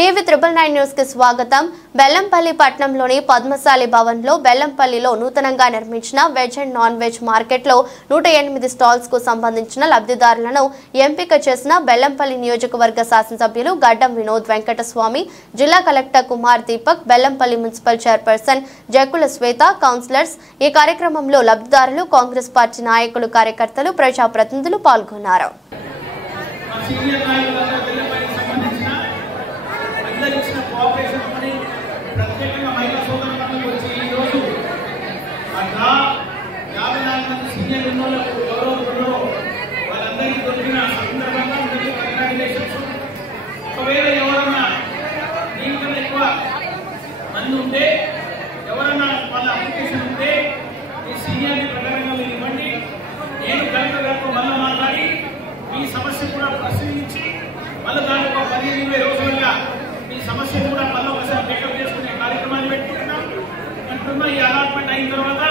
TV 999 news కి స్వాగతం. బెల్లంపల్లి పట్టణంలోని పద్మశాలి భవన్ లో బెల్లంపల్లిలో నూతనంగా నిర్మించిన veg and non veg market లో 108 స్టాల్స్ కు సంబంధించిన లబ్ధిదారులను ఎంపిక చేసిన బెల్లంపల్లి నియోజకవర్గ శాసనసభ్యులు గడ్డం వినోద్ వెంకటస్వామి, జిల్లా collector Kumar Deepak, Bellampalli municipal chairperson Jakula Swetha, councillors. ఈ కార్యక్రమంలో లబ్ధిదారులు, కాంగ్రెస్ పార్టీ నాయకులు, కార్యకర్తలు, ప్రజాప్రతినిధులు పాల్గొన్నారు. ప్రత్యేకంగా మహిళా సోదరులకు వచ్చి ఈరోజు అట్లా 54 మంది సీనియర్ ఉన్నోళ్ళకు ఎవరో వాళ్ళందరికీ దొరికిన సందర్భంగా కంగ్రాచులేషన్స్. ఒకవేళ ఎవరన్నా దీనికన్నా ఎక్కువ మంది ఉంటే, ఎవరన్నా వాళ్ళ అప్లికేషన్ ఉంటే ఈ సీనియర్ని ప్రకారంగా మీరు ఇవ్వండి. నేను కలెక్టర్ గారితో మళ్ళీ మాట్లాడి మీ సమస్య కూడా పరిశీలించి మళ్ళీ దానికి 15-20 రోజులుగా ఈ సమస్య కూడా మళ్ళీ ఒకసారి మేకప్ చేసుకునే కార్యక్రమాన్ని పెట్టుకుంటున్నాం. అంటున్నా ఈ అలాట్మెంట్ అయిన తర్వాత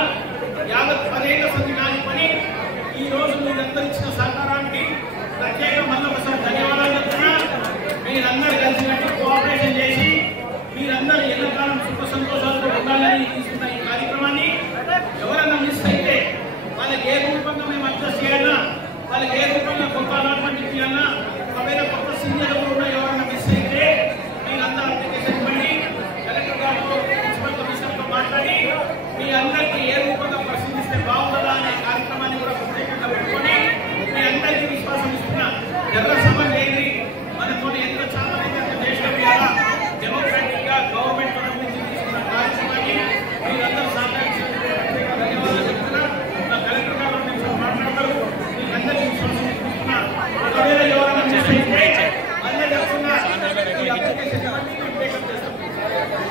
10 ఏళ్ల సంది కాని పని ఈ రోజు మీరందరూ ఇచ్చిన సహకారానికి ప్రత్యేకంగా మళ్ళీ ఒకసారి ధన్యవాదాలు చెప్తున్నా. మీరందరూ కలిసినట్టు కోఆపరేషన్ చేసి మీరందరూ ఎల్లకాలం సుఖ సంతోషాలతో ఉండాలని తీసుకున్న ఈ కార్యక్రమాన్ని ఎవరన్నా మిస్ అయితే వాళ్ళకి ఏ రూపంగా మేము అడ్జస్ట్ చేయాలన్నా, వాళ్ళకి ఏ రూపంగా కొత్త అలాట్మెంట్ ఇవ్వాలన్నా, ఒకవేళ కొత్త సీనియర్ ఉన్న ఎవరైనా